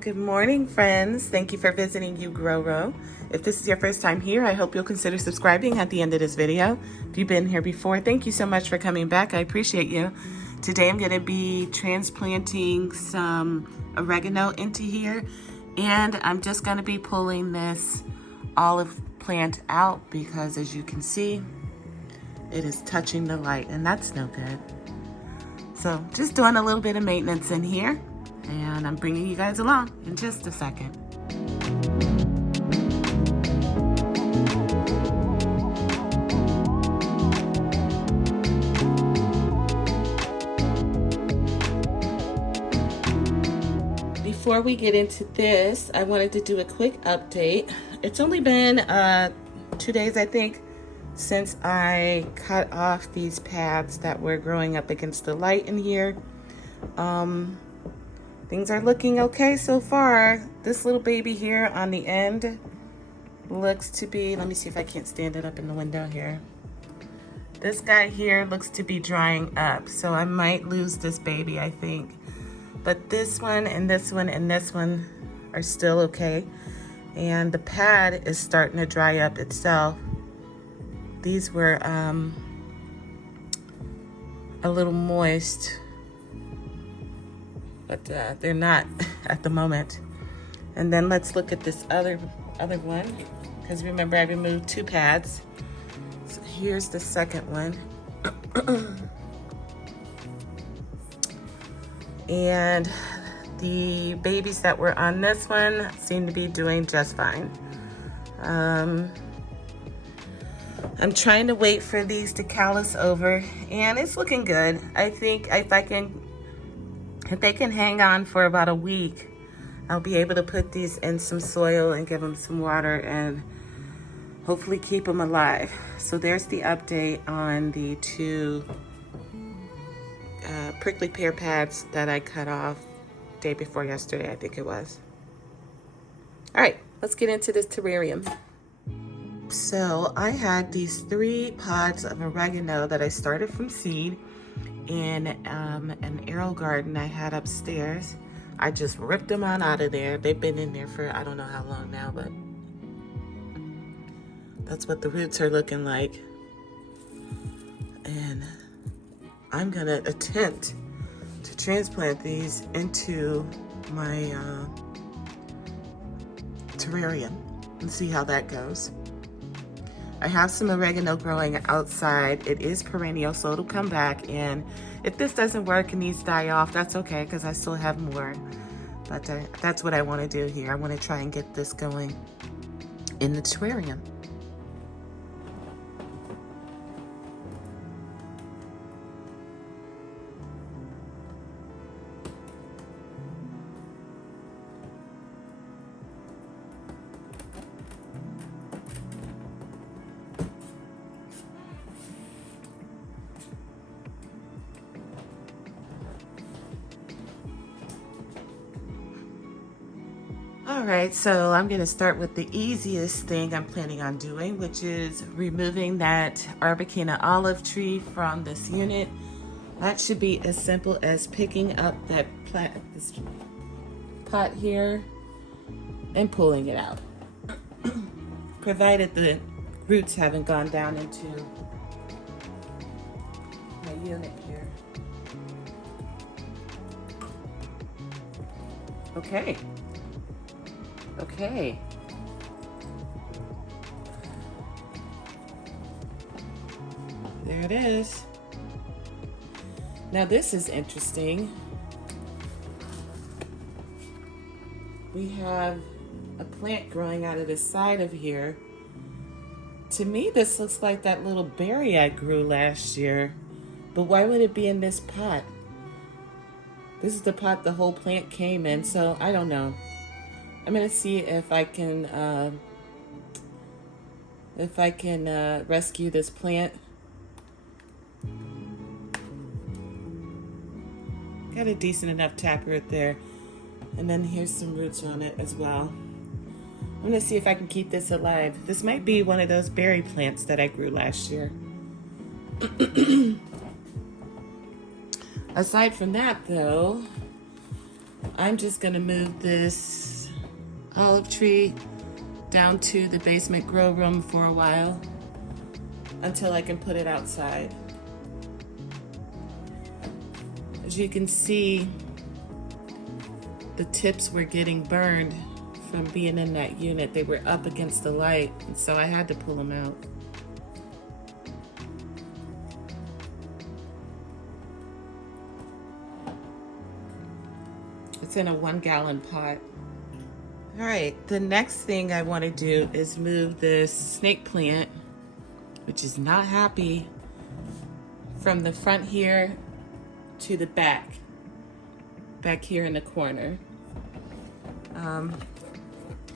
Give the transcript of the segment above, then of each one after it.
Good morning, friends. Thank you for visiting uGrowrow. If this is your first time here, I hope you'll consider subscribing at the end of this video. If you've been here before, thank you so much for coming back. I appreciate you. Today I'm going to be transplanting some oregano into here, and I'm just going to be pulling this olive plant out because, as you can see, it is touching the light, and that's no good. So just doing a little bit of maintenance in here, and I'm bringing you guys along in just a second. Before we get into this, I wanted to do a quick update. It's only been 2 days, I think, since I cut off these pads that were growing up against the light in here. Things are looking okay so far. This little baby here on the end looks to be, let me see if I can't stand it up in the window here. This guy here looks to be drying up, so I might lose this baby, I think. But this one and this one and this one are still okay. And the pad is starting to dry up itself. These were a little moist, but they're not at the moment. And then let's look at this other one, because remember I removed 2 pads. So here's the second one. And the babies that were on this one seem to be doing just fine. I'm trying to wait for these to callus over, and it's looking good. I think if they can hang on for about a week, I'll be able to put these in some soil and give them some water and hopefully keep them alive. So there's the update on the 2 prickly pear pads that I cut off day before yesterday, I think it was. All right, let's get into this terrarium. So I had these 3 pods of oregano that I started from seed in an arrow garden I had upstairs. I just ripped them on out of there. They've been in there for I don't know how long now, but that's what the roots are looking like. And I'm gonna attempt to transplant these into my terrarium and see how that goes. I have some oregano growing outside. It is perennial, so it'll come back. And if this doesn't work and these die off, that's okay, because I still have more. But that's what I want to do here. I want to try and get this going in the terrarium. All right, so I'm gonna start with the easiest thing I'm planning on doing, which is removing that Arbequina olive tree from this unit. That should be as simple as picking up this pot here and pulling it out, provided the roots haven't gone down into my unit here. Okay. Okay. There it is. Now this is interesting. We have a plant growing out of the side of here. To me, this looks like that little berry I grew last year. But why would it be in this pot? This is the pot the whole plant came in, so I don't know. I'm gonna see if I can rescue this plant. Got a decent enough taproot there, and then here's some roots on it as well. I'm gonna see if I can keep this alive. This might be one of those berry plants that I grew last year. Aside from that, though, I'm just gonna move this olive tree down to the basement grow room for a while until I can put it outside. As you can see, the tips were getting burned from being in that unit. They were up against the light, and so I had to pull them out. It's in a 1-gallon pot. All right, the next thing I want to do is move this snake plant, which is not happy, from the front here to the back here in the corner.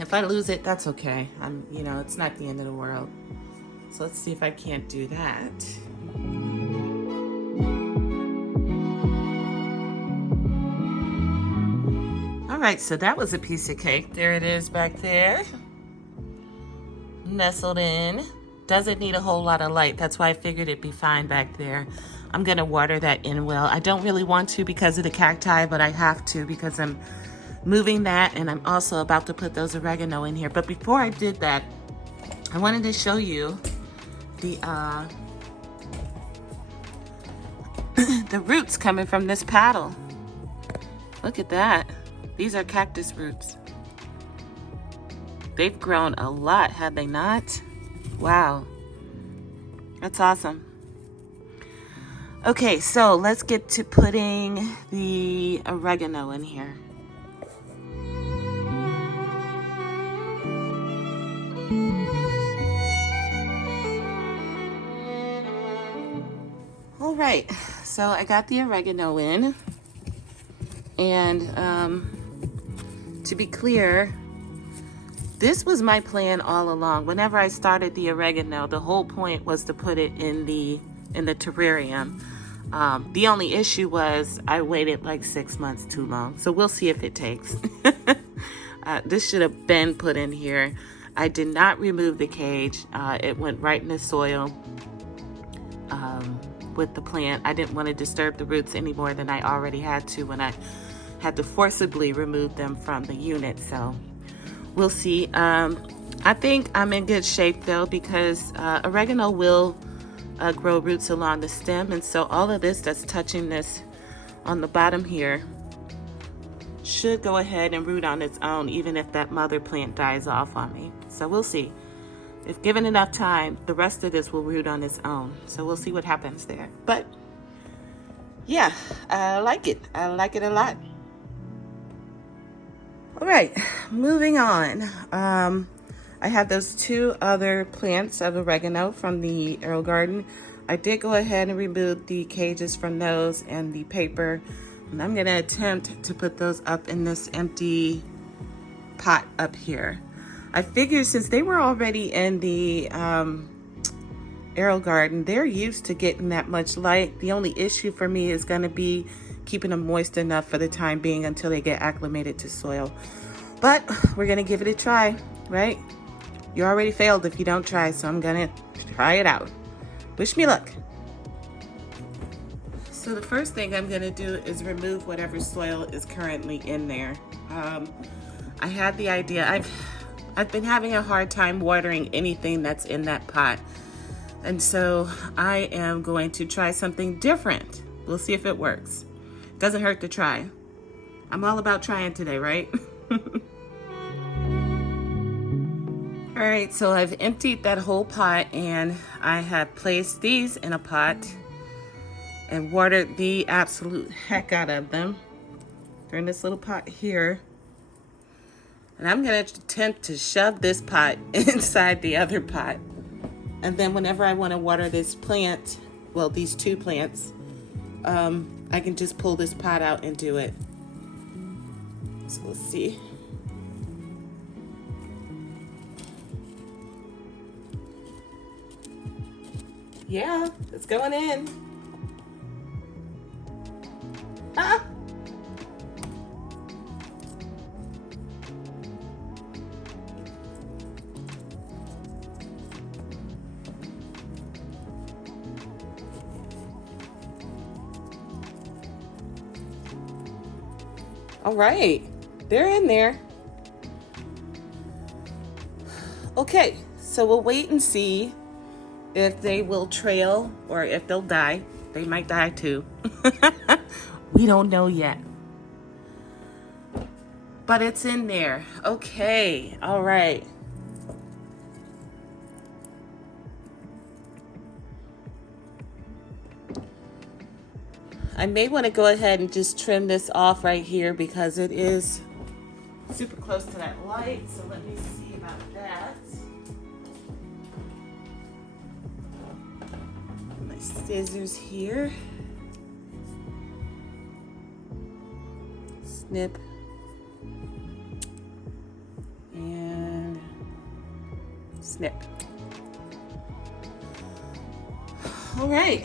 If I lose it, that's okay. It's not the end of the world. So let's see if I can't do that. All right, so that was a piece of cake. There it is back there, nestled in. Doesn't need a whole lot of light. That's why I figured it'd be fine back there. I'm gonna water that in well. I don't really want to because of the cacti, but I have to because I'm moving that, and I'm also about to put those oregano in here. But before I did that, I wanted to show you the the roots coming from this paddle. Look at that. These are cactus roots. They've grown a lot, have they not? Wow, that's awesome. Okay, so let's get to putting the oregano in here. All right, so I got the oregano in, and to be clear, this was my plan all along. Whenever I started the oregano, the whole point was to put it in the terrarium. The only issue was I waited like 6 months too long, so we'll see if it takes. This should have been put in here. I did not remove the cage. It went right in the soil with the plant. I didn't want to disturb the roots any more than I already had to when I had to forcibly remove them from the unit, so we'll see. I think I'm in good shape though, because oregano will grow roots along the stem, and so all of this that's touching this on the bottom here should go ahead and root on its own, even if that mother plant dies off on me. So we'll see. If given enough time, the rest of this will root on its own. So we'll see what happens there. But yeah, I like it. I like it a lot. All right, moving on. I have those 2 other plants of oregano from the Arrow Garden. I did go ahead and remove the cages from those and the paper, and I'm gonna attempt to put those up in this empty pot up here. I figured since they were already in the Arrow Garden, they're used to getting that much light. The only issue for me is gonna be keeping them moist enough for the time being until they get acclimated to soil. But we're gonna give it a try, right? You already failed if you don't try, so I'm gonna try it out. Wish me luck. So the first thing I'm gonna do is remove whatever soil is currently in there. I had the idea, I've been having a hard time watering anything that's in that pot. And so I am going to try something different. We'll see if it works. Doesn't hurt to try. I'm all about trying today, right? All right, so I've emptied that whole pot, and I have placed these in a pot and watered the absolute heck out of them. They're in this little pot here. And I'm gonna attempt to shove this pot inside the other pot. And then whenever I wanna water this plant, well, these 2 plants, I can just pull this pot out and do it. So let's see. Yeah, it's going in. Ah! All right, they're in there. Okay, so we'll wait and see if they will trail or if they'll die. They might die too. We don't know yet. But it's in there. Okay, all right. I may want to go ahead and just trim this off right here because it is super close to that light. So let me see about that. My scissors here. Snip. And snip. All right.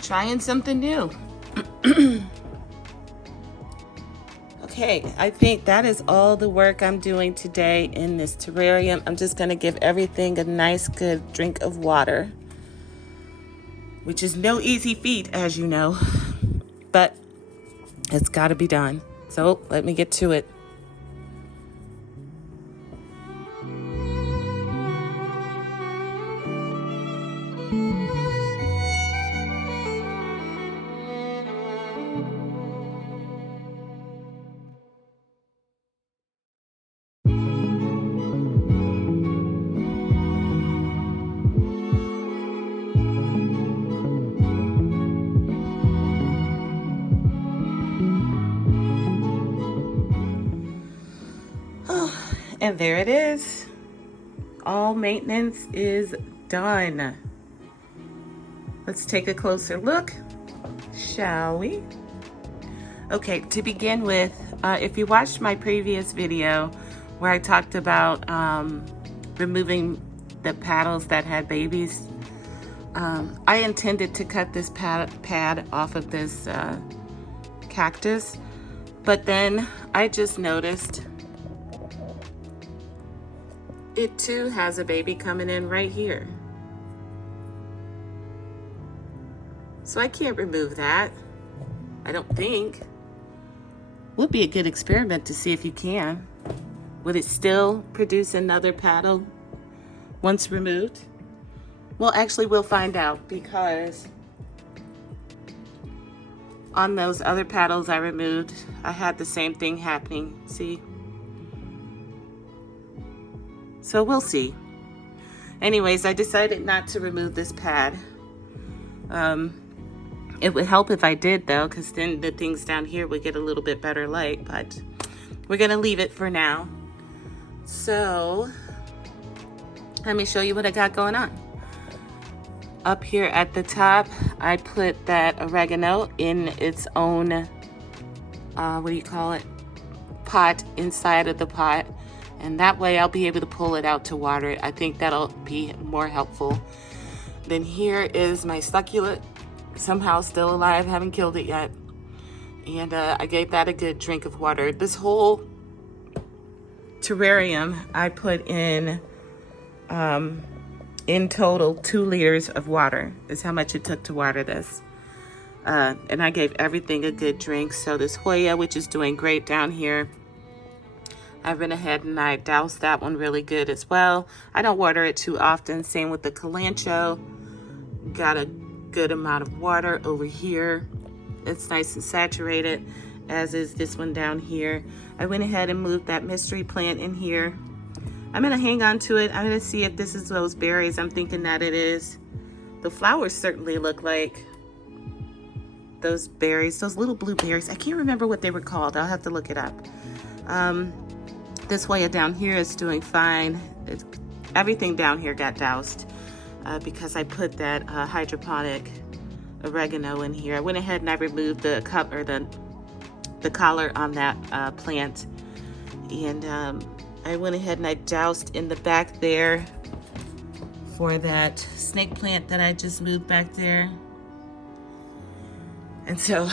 Trying something new. Okay, I think that is all the work I'm doing today in this terrarium. I'm just gonna give everything a nice good drink of water, which is no easy feat, as you know, but it's gotta be done. So let me get to it. And there it is. All maintenance is done. Let's take a closer look, shall we? Okay, to begin with, if you watched my previous video where I talked about removing the paddles that had babies, I intended to cut this pad off of this cactus, but then I just noticed it too has a baby coming in right here. So I can't remove that, I don't think. Would be a good experiment to see if you can. Would it still produce another paddle once removed? Well, actually we'll find out, because on those other paddles I removed, I had the same thing happening, see? So we'll see. Anyways, I decided not to remove this pad. It would help if I did though, because then the things down here would get a little bit better light, but we're gonna leave it for now. So let me show you what I got going on. Up here at the top, I put that oregano in its own, what do you call it? Pot inside of the pot. And that way I'll be able to pull it out to water it. I think that'll be more helpful. Then here is my succulent, somehow still alive, haven't killed it yet. And I gave that a good drink of water. This whole terrarium I put in total 2 liters of water is how much it took to water this. And I gave everything a good drink. So this Hoya, which is doing great down here, I went ahead and I doused that one really good as well. I don't water it too often. Same with the Calancho. Got a good amount of water over here. It's nice and saturated, as is this one down here. I went ahead and moved that mystery plant in here. I'm gonna hang on to it. I'm gonna see if this is those berries. I'm thinking that it is. The flowers certainly look like those berries, those little blue berries. I can't remember what they were called. I'll have to look it up. This Hoya down here is doing fine. Everything down here got doused because I put that hydroponic oregano in here. I went ahead and I removed the cup or the collar on that plant, and I went ahead and I doused in the back there for that snake plant that I just moved back there. And so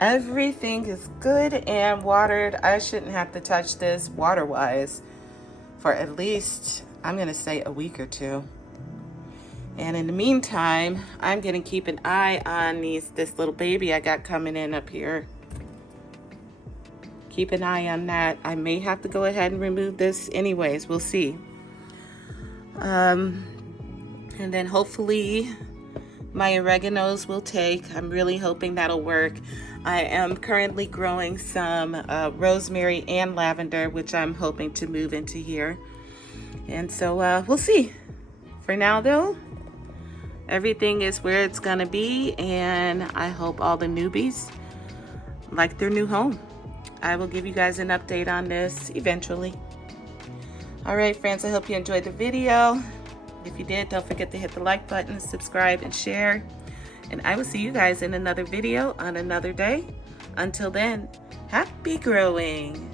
everything is good and watered. I shouldn't have to touch this water-wise for at least, I'm gonna say, a week or two. And in the meantime, I'm gonna keep an eye on this little baby I got coming in up here. Keep an eye on that. I may have to go ahead and remove this anyways, we'll see. And then hopefully my oreganos will take. I'm really hoping that'll work. I am currently growing some rosemary and lavender, which I'm hoping to move into here. And so we'll see. For now though, everything is where it's gonna be, and I hope all the newbies like their new home. I will give you guys an update on this eventually. All right, friends, I hope you enjoyed the video. If you did, don't forget to hit the like button, subscribe, and share. And I will see you guys in another video on another day. Until then, happy growing.